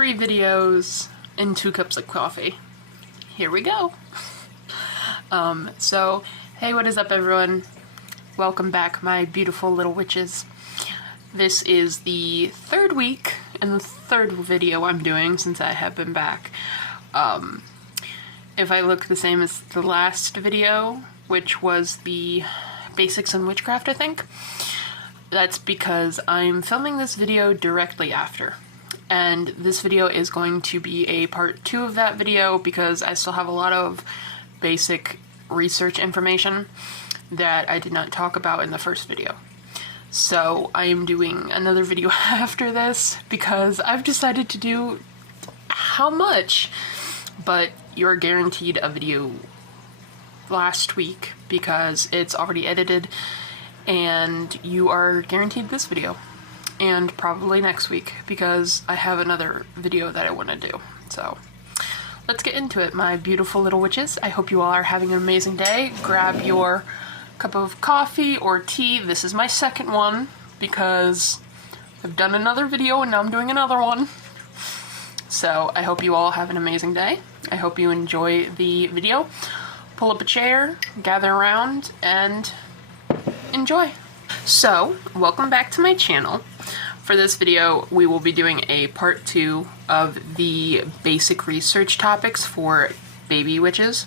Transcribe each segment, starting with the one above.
3 videos and 2 cups of coffee. Here we go. Hey, what is up everyone? Welcome back, my beautiful little witches. This is the 3rd week and the 3rd video I'm doing since I have been back. If I look the same as the last video, which was the basics in witchcraft, I think, that's because I'm filming this video directly after. And this video is going to be a part 2 of that video because I still have a lot of basic research information that I did not talk about in the first video. So I am doing another video after this because I've decided to do how much, but you're guaranteed a video last week because it's already edited, and you are guaranteed this video and probably next week because I have another video that I want to do. So let's get into it, my beautiful little witches. I hope you all are having an amazing day. Grab your cup of coffee or tea. This is my second one because I've done another video and now I'm doing another one. So I hope you all have an amazing day. I hope you enjoy the video. Pull up a chair, gather around, and enjoy. So, welcome back to my channel. For this video, we will be doing a part 2 of the basic research topics for baby witches.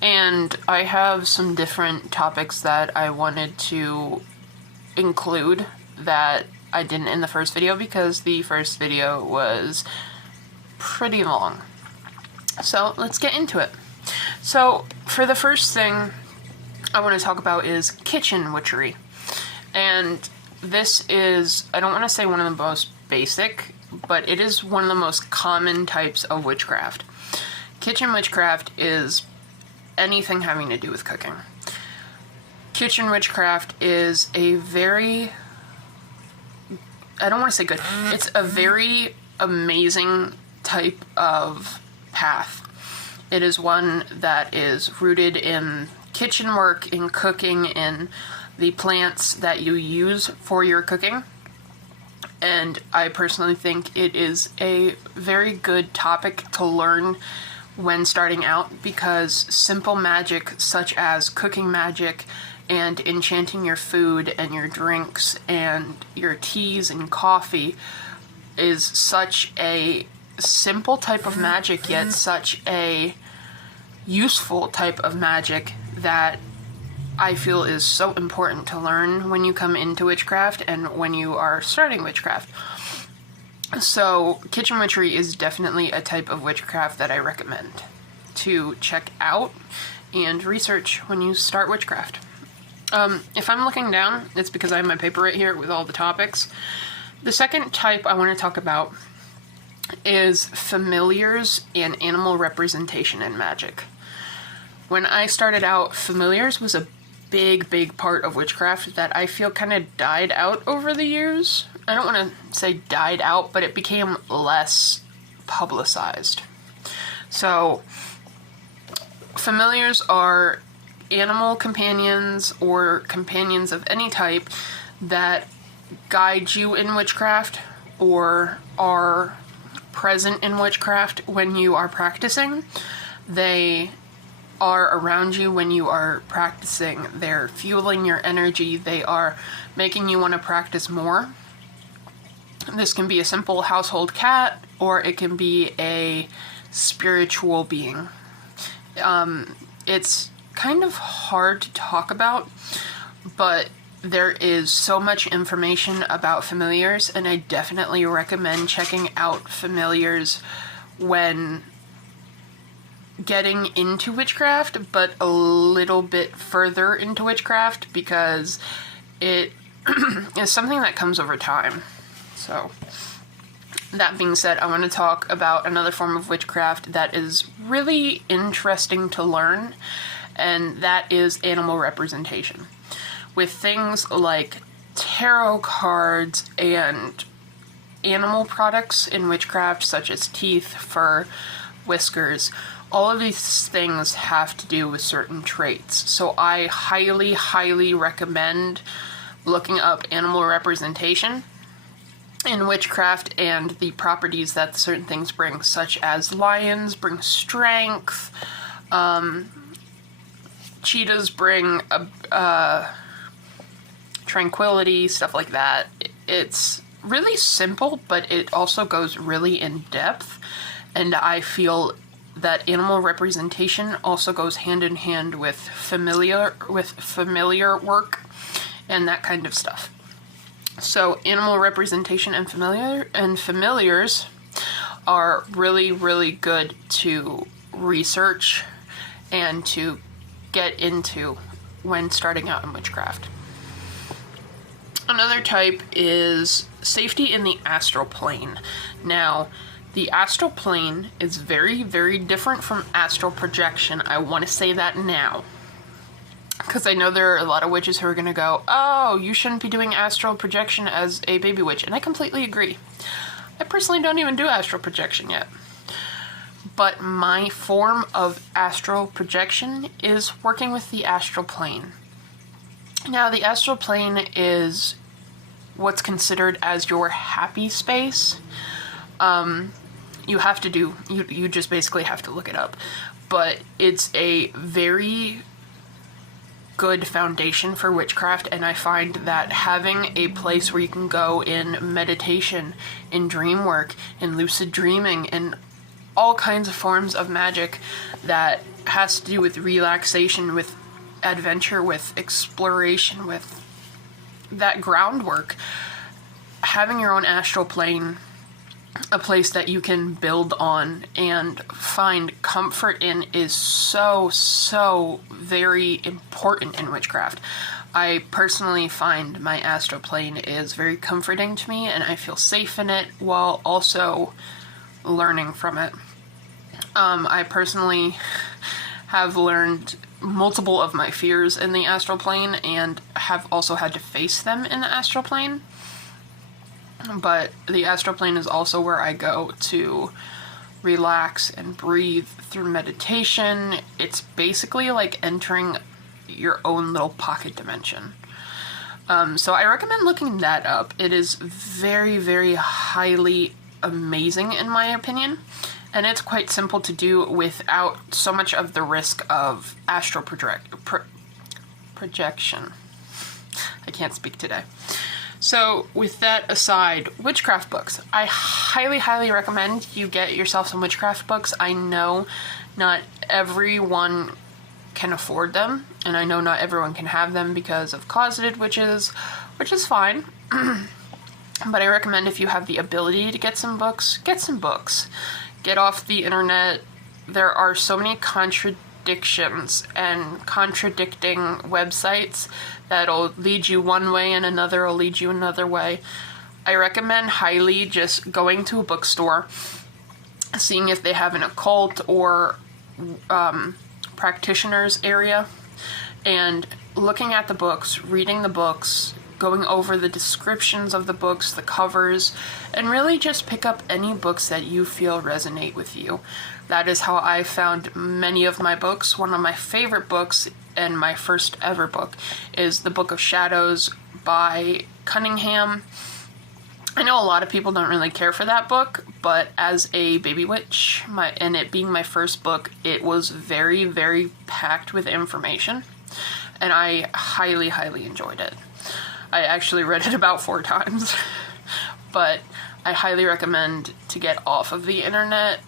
And I have some different topics that I wanted to include that I didn't in the first video because the first video was pretty long. So, let's get into it. So, for the first thing I want to talk about is kitchen witchery. And this is, I don't want to say one of the most basic, but it is one of the most common types of witchcraft. Kitchen witchcraft is anything having to do with cooking. Kitchen witchcraft is a very, I don't want to say good, it's a very amazing type of path. It is one that is rooted in kitchen work, in cooking, in the plants that you use for your cooking. And I personally think it is a very good topic to learn when starting out because simple magic such as cooking magic and enchanting your food and your drinks and your teas and coffee is such a simple type of magic, yet such a useful type of magic that I feel is so important to learn when you come into witchcraft and when you are starting witchcraft. So, kitchen witchery is definitely a type of witchcraft that I recommend to check out and research when you start witchcraft. If I'm looking down, it's because I have my paper right here with all the topics. The second type I want to talk about is familiars and animal representation in magic. When I started out, familiars was a big part of witchcraft that I feel kind of died out over the years. I don't want to say died out, but it became less publicized. So, familiars are animal companions or companions of any type that guide you in witchcraft or are present in witchcraft when you are practicing. They are around you when you are practicing. They're fueling your energy. They are making you want to practice more. This can be a simple household cat, or it can be a spiritual being. It's kind of hard to talk about, but there is so much information about familiars, and I definitely recommend checking out familiars when getting into witchcraft, but a little bit further into witchcraft because it is something that comes over time. So, that being said, I want to talk about another form of witchcraft that is really interesting to learn, and that is animal representation. With things like tarot cards and animal products in witchcraft, such as teeth, fur, whiskers, all of these things have to do with certain traits. So I highly recommend looking up animal representation in witchcraft and the properties that certain things bring, such as lions bring strength, cheetahs bring tranquility, stuff like that. It's really simple, but it also goes really in depth, and I feel that animal representation also goes hand in hand with familiar work and that kind of stuff. So animal representation and familiars are really, really good to research and to get into when starting out in witchcraft. Another type is safety in the astral plane. Now, the astral plane is very, very different from astral projection. I want to say that now, because I know there are a lot of witches who are going to go, oh, you shouldn't be doing astral projection as a baby witch, and I completely agree. I personally don't even do astral projection yet. But my form of astral projection is working with the astral plane. Now, the astral plane is what's considered as your happy space. You have to do, you just basically have to look it up. But it's a very good foundation for witchcraft, and I find that having a place where you can go in meditation, in dream work, in lucid dreaming, in all kinds of forms of magic that has to do with relaxation, with adventure, with exploration, with that groundwork, having your own astral plane, a place that you can build on and find comfort in, is so very important in witchcraft. I personally find my astral plane is very comforting to me, and I feel safe in it while also learning from it. I personally have learned multiple of my fears in the astral plane and have also had to face them in the astral plane. But the astral plane is also where I go to relax and breathe through meditation. It's basically like entering your own little pocket dimension. So I recommend looking that up. It is very, very highly amazing in my opinion. And it's quite simple to do without so much of the risk of astral projection. I can't speak today. So with that aside, witchcraft books. I highly, highly recommend you get yourself some witchcraft books. I know not everyone can afford them, and I know not everyone can have them because of closeted witches, which is fine. But I recommend if you have the ability to get some books, get some books. Get off the internet. There are so many contradictions and contradicting websites that'll lead you one way and another will lead you another way. I recommend highly just going to a bookstore, seeing if they have an occult or practitioners area, and looking at the books, reading the books, going over the descriptions of the books, the covers, and really just pick up any books that you feel resonate with you. That is how I found many of my books. One of my favorite books and my first ever book is The Book of Shadows by Cunningham. I know a lot of people don't really care for that book, but as a baby witch, and it being my first book, it was very, very packed with information, and I highly, highly enjoyed it. I actually read it about 4 times, but I highly recommend to get off of the internet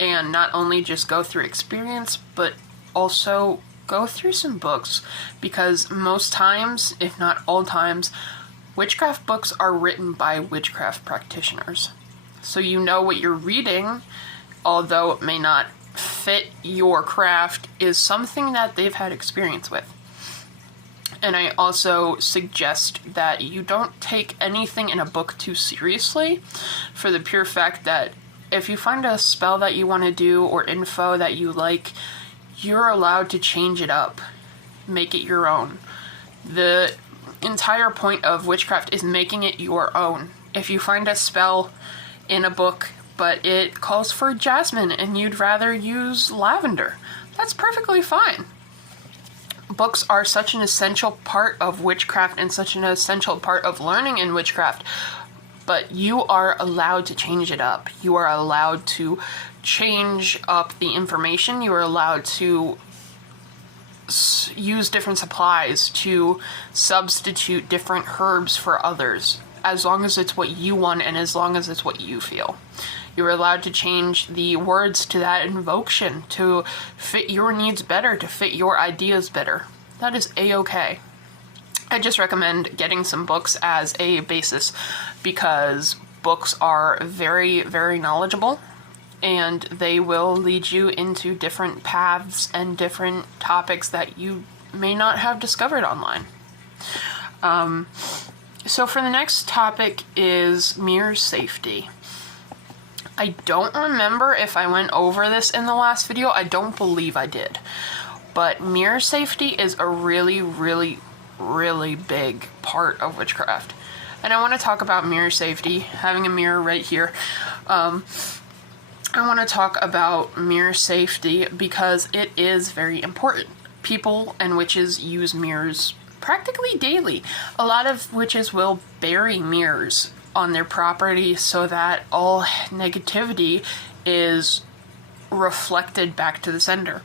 and not only just go through experience, but also go through some books, because most times, if not all times, witchcraft books are written by witchcraft practitioners. So you know what you're reading, although it may not fit your craft, is something that they've had experience with. And I also suggest that you don't take anything in a book too seriously, for the pure fact that if you find a spell that you want to do or info that you like, you're allowed to change it up, make it your own. The entire point of witchcraft is making it your own. If you find a spell in a book, but it calls for jasmine and you'd rather use lavender, that's perfectly fine. Books are such an essential part of witchcraft and such an essential part of learning in witchcraft. but you are allowed to change it up. You are allowed to change up the information. You are allowed to use different supplies, to substitute different herbs for others, as long as it's what you want and as long as it's what you feel. You're allowed to change the words to that invocation to fit your needs better, to fit your ideas better. That is a-okay. I just recommend getting some books as a basis, because books are very, very knowledgeable, and they will lead you into different paths and different topics that you may not have discovered online. So for the next topic is mirror safety. I don't remember if I went over this in the last video. I don't believe I did. But mirror safety is a really, really, really big part of witchcraft. And I want to talk about mirror safety, having a mirror right here. I want to talk about mirror safety because it is very important. People and witches use mirrors practically daily. A lot of witches will bury mirrors on their property so that all negativity is reflected back to the sender.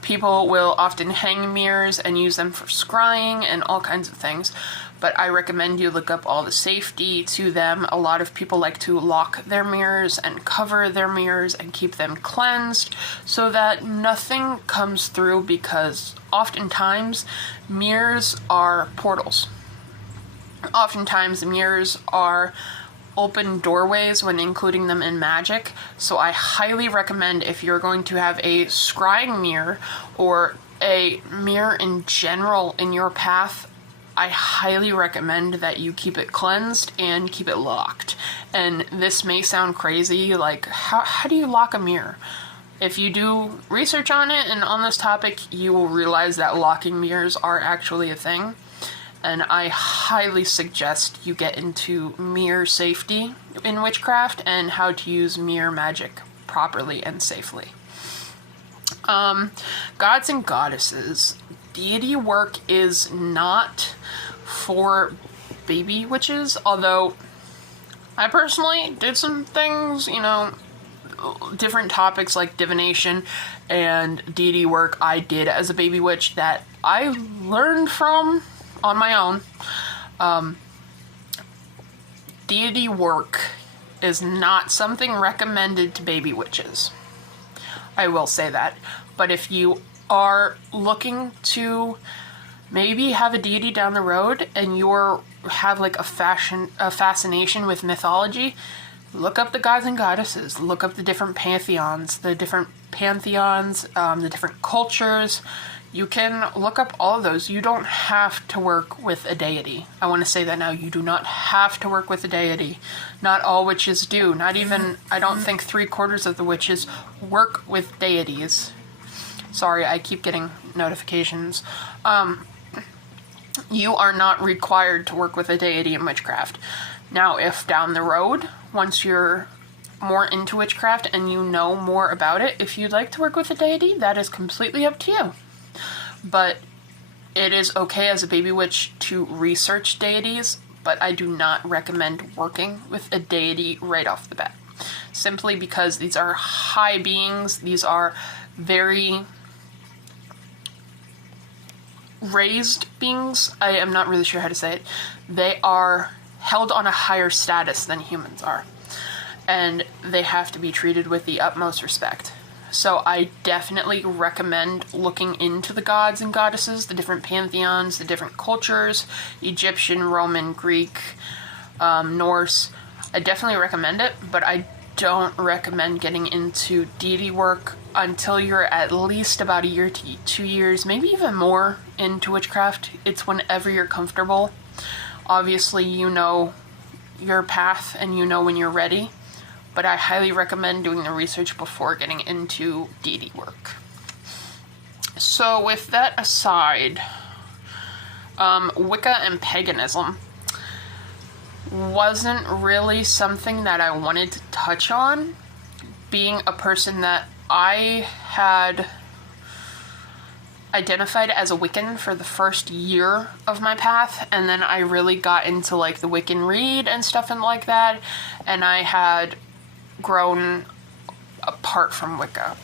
People will often hang mirrors and use them for scrying and all kinds of things, but I recommend you look up all the safety to them. A lot of people like to lock their mirrors and cover their mirrors and keep them cleansed so that nothing comes through, because oftentimes mirrors are portals. Oftentimes mirrors are open doorways when including them in magic, so I highly recommend, if you're going to have a scrying mirror or a mirror in general in your path, I highly recommend that you keep it cleansed and keep it locked. And this may sound crazy, like how do you lock a mirror? If you do research on it and on this topic, you will realize that locking mirrors are actually a thing. And I highly suggest you get into mirror safety in witchcraft and how to use mirror magic properly and safely. Gods and goddesses. Deity work is not for baby witches, although I personally did some things, different topics like divination and deity work I did as a baby witch that I learned from on my own. Deity work is not something recommended to baby witches. I will say that. But if you are looking to maybe have a deity down the road and you have like a fascination with mythology, look up the gods and goddesses. Look up the different pantheons, the different cultures. You can look up all of those. You don't have to work with a deity. I want to say that now. You do not have to work with a deity. Not all witches do. Not even, I don't think 3/4 of the witches work with deities. Sorry, I keep getting notifications. You are not required to work with a deity in witchcraft. Now, if down the road, once you're more into witchcraft and you know more about it, if you'd like to work with a deity, that is completely up to you. But it is okay as a baby witch to research deities, but I do not recommend working with a deity right off the bat. Simply because these are high beings, these are very raised beings. I am not really sure how to say it. They are held on a higher status than humans are, and they have to be treated with the utmost respect. So I definitely recommend looking into the gods and goddesses, the different pantheons, the different cultures, Egyptian, Roman, Greek, Norse. I definitely recommend it, but I don't recommend getting into deity work until you're at least about a year to 2 years, maybe even more into witchcraft. It's whenever you're comfortable. Obviously, you know your path and you know when you're ready. But I highly recommend doing the research before getting into deity work. So with that aside, Wicca and paganism wasn't really something that I wanted to touch on, being a person that I identified as a Wiccan for the first year of my path, and then I really got into like the Wiccan read and stuff and like that, and I had grown apart from Wicca.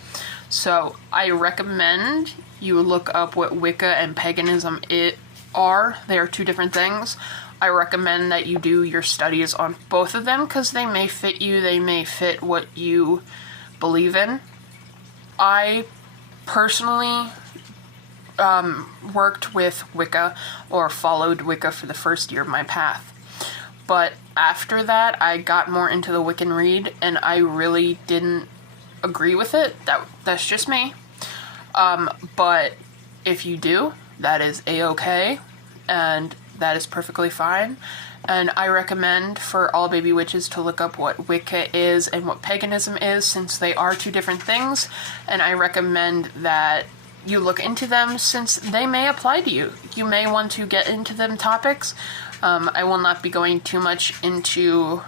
So I recommend you look up what Wicca and paganism are. They are two different things. I recommend that you do your studies on both of them because they may fit you, they may fit what you believe in. I personally worked with Wicca or followed Wicca for the first year of my path. But after that, I got more into the Wiccan read, and I really didn't agree with it. That's just me. But if you do, that is a-okay, and that is perfectly fine. And I recommend for all baby witches to look up what Wicca is and what paganism is, since they are two different things. And I recommend that you look into them since they may apply to you. You may want to get into them topics. I will not be going too much into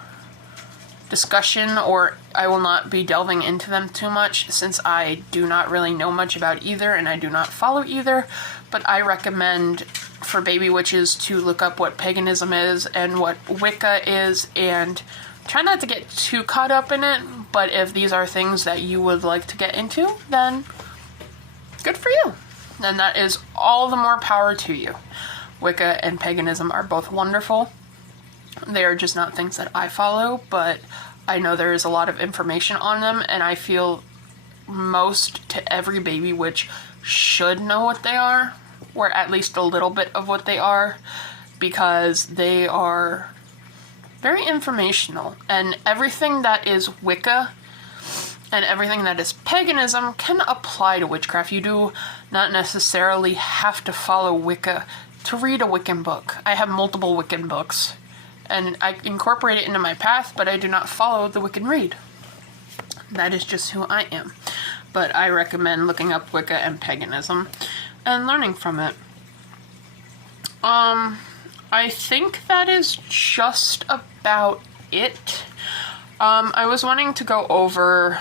discussion, or I will not be delving into them too much since I do not really know much about either and I do not follow either. But I recommend for baby witches to look up what paganism is and what Wicca is, and try not to get too caught up in it. But if these are things that you would like to get into, then good for you. And that is all the more power to you. Wicca and paganism are both wonderful. They are just not things that I follow, but I know there is a lot of information on them, and I feel most to every baby witch should know what they are, or at least a little bit of what they are, because they are very informational, and everything that is Wicca and everything that is paganism can apply to witchcraft. You do not necessarily have to follow Wicca to read a Wiccan book. I have multiple Wiccan books, and I incorporate it into my path, but I do not follow the Wiccan read. That is just who I am. But I recommend looking up Wicca and paganism and learning from it. I think that is just about it. I was wanting to go over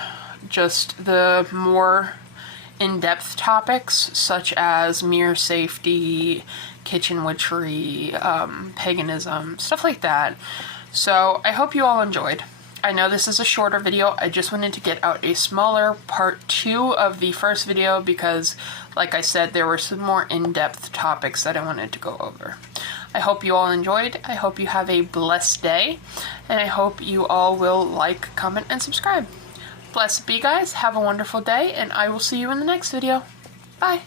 just the more in-depth topics, such as mirror safety, kitchen witchery, paganism, stuff like that. So I hope you all enjoyed. I know this is a shorter video. I just wanted to get out a smaller part 2 of the first video because, like I said, there were some more in-depth topics that I wanted to go over. I hope you all enjoyed. I hope you have a blessed day, and I hope you all will like, comment, and subscribe. Blessed be, guys. Have a wonderful day, and I will see you in the next video. Bye.